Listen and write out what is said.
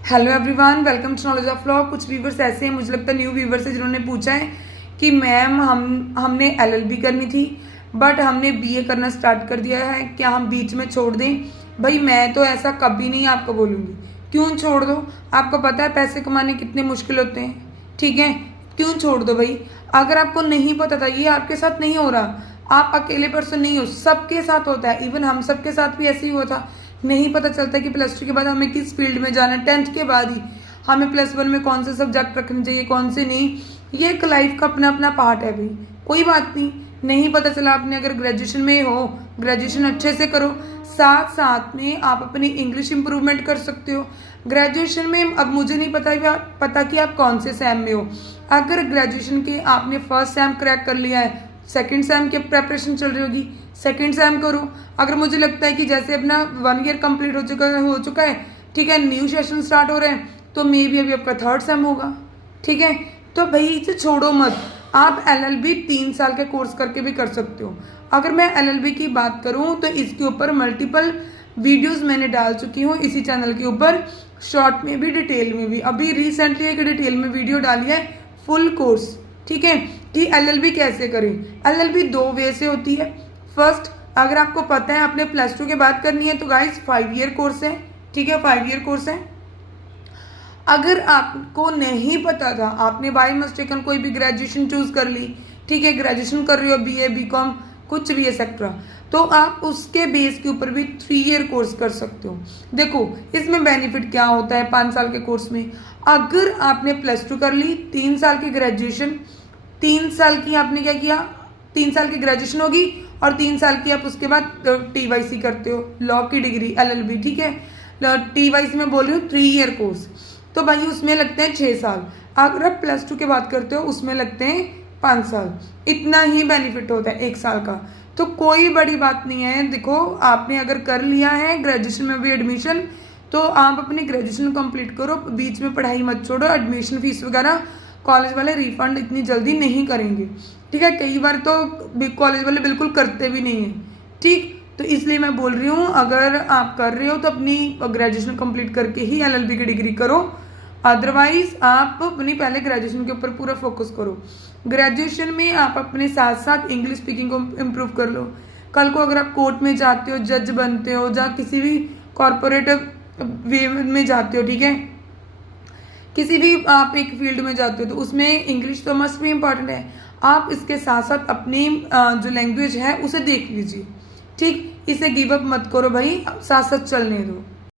Hello everyone, welcome to knowledge of law. कुछ viewers ऐसे हैं, मुझे लगता है न्यू व्यूवर्स है, जिन्होंने पूछा है कि मैम हमने एलएलबी करनी थी बट हमने बीए करना स्टार्ट कर दिया है, क्या हम बीच में छोड़ दें? भाई मैं तो ऐसा कभी नहीं आपको बोलूँगी। क्यों छोड़ दो? आपको पता है पैसे कमाने कितने मुश्किल होते हैं, ठीक है? क्यों छोड़ दो भाई? अगर आपको नहीं पता था, ये आपके साथ नहीं हो रहा, आप अकेले पर्सन नहीं हो, सबके साथ होता है। इवन हम सबके साथ भी ऐसे ही हुआ था। नहीं पता चलता कि प्लस टू के बाद हमें किस फील्ड में जाना है, 10th के बाद ही हमें प्लस वन में कौन से सब्जेक्ट रखने चाहिए, कौन से नहीं। ये एक लाइफ का अपना अपना पार्ट है भाई, कोई बात नहीं पता चला आपने अगर ग्रेजुएशन में हो, ग्रेजुएशन अच्छे से करो, साथ साथ में आप अपनी इंग्लिश इंप्रूवमेंट कर सकते हो। ग्रेजुएशन में अब मुझे नहीं पता कि आप कौन से सैम में हो। अगर ग्रेजुएशन के आपने फर्स्ट सैम क्रैक कर लिया है, सेकंड सैम की प्रेपरेशन चल रही होगी, सेकंड सैम करो। अगर मुझे लगता है कि जैसे अपना 1 ईयर कंप्लीट हो चुका है, ठीक है, न्यू सेशन स्टार्ट हो रहे हैं, तो मे बी अभी आपका 3rd सैम होगा, ठीक है। तो भाई इसे छोड़ो मत, आप एलएलबी 3 साल के कोर्स करके भी कर सकते हो। अगर मैं एलएलबी की बात करूं तो इसके ऊपर मल्टीपल वीडियोस मैंने डाल चुकी हूँ इसी चैनल के ऊपर, शॉर्ट में भी डिटेल में भी। अभी रिसेंटली एक डिटेल में वीडियो डाली है, फुल कोर्स, ठीक है, कि एलएलबी कैसे करें। एलएलबी 2 वे से होती है। फर्स्ट, अगर आपको पता है आपने प्लस टू के बाद करनी है तो गाइस 5 ईयर कोर्स है, ठीक है, 5 ईयर कोर्स है। अगर आपको नहीं पता था, आपने बाय मिस्टेकन कोई भी ग्रेजुएशन चूज कर ली, ठीक है, ग्रेजुएशन कर रही हो, बीए बीकॉम कुछ भी एक्सेट्रा, तो आप उसके बेस के ऊपर भी 3 ईयर कोर्स कर सकते हो। देखो इसमें बेनिफिट क्या होता है 5 साल के कोर्स में। अगर आपने प्लस टू कर ली, 3 साल की ग्रेजुएशन, 3 साल की आपने क्या किया, 3 साल की ग्रेजुएशन होगी और 3 साल की आप उसके बाद टीवाईसी करते हो, लॉ की डिग्री एलएलबी, ठीक है। टीवाईसी में बोल रही हूँ 3 ईयर कोर्स, तो भाई उसमें लगते हैं 6 साल। अगर आप प्लस टू के बाद करते हो उसमें लगते हैं 5 साल। इतना ही बेनिफिट होता है 1 साल का, तो कोई बड़ी बात नहीं है। देखो आपने अगर कर लिया है ग्रेजुएशन में भी एडमिशन, तो आप अपनी ग्रेजुएशन कंप्लीट करो, बीच में पढ़ाई मत छोड़ो। एडमिशन फीस वगैरह कॉलेज वाले रिफंड इतनी जल्दी नहीं करेंगे, ठीक है। कई बार तो कॉलेज वाले बिल्कुल करते भी नहीं है, ठीक। तो इसलिए मैं बोल रही हूँ अगर आप कर रहे हो तो अपनी ग्रेजुएशन कंप्लीट करके ही एलएलबी की डिग्री करो, अदरवाइज आप अपनी पहले ग्रेजुएशन के ऊपर पूरा फोकस करो। ग्रेजुएशन में आप अपने साथ साथ इंग्लिश स्पीकिंग को इम्प्रूव कर लो। कल को अगर आप कोर्ट में जाते हो, जज बनते हो, या किसी भी कॉरपोरेट वे में जाते हो, ठीक है, किसी भी आप एक फील्ड में जाते हो, तो उसमें इंग्लिश तो मस्ट भी इम्पॉर्टेंट है। आप इसके साथ साथ अपनी जो लैंग्वेज है उसे देख लीजिए, ठीक। इसे गिव अप मत करो भाई, साथ साथ चलने दो।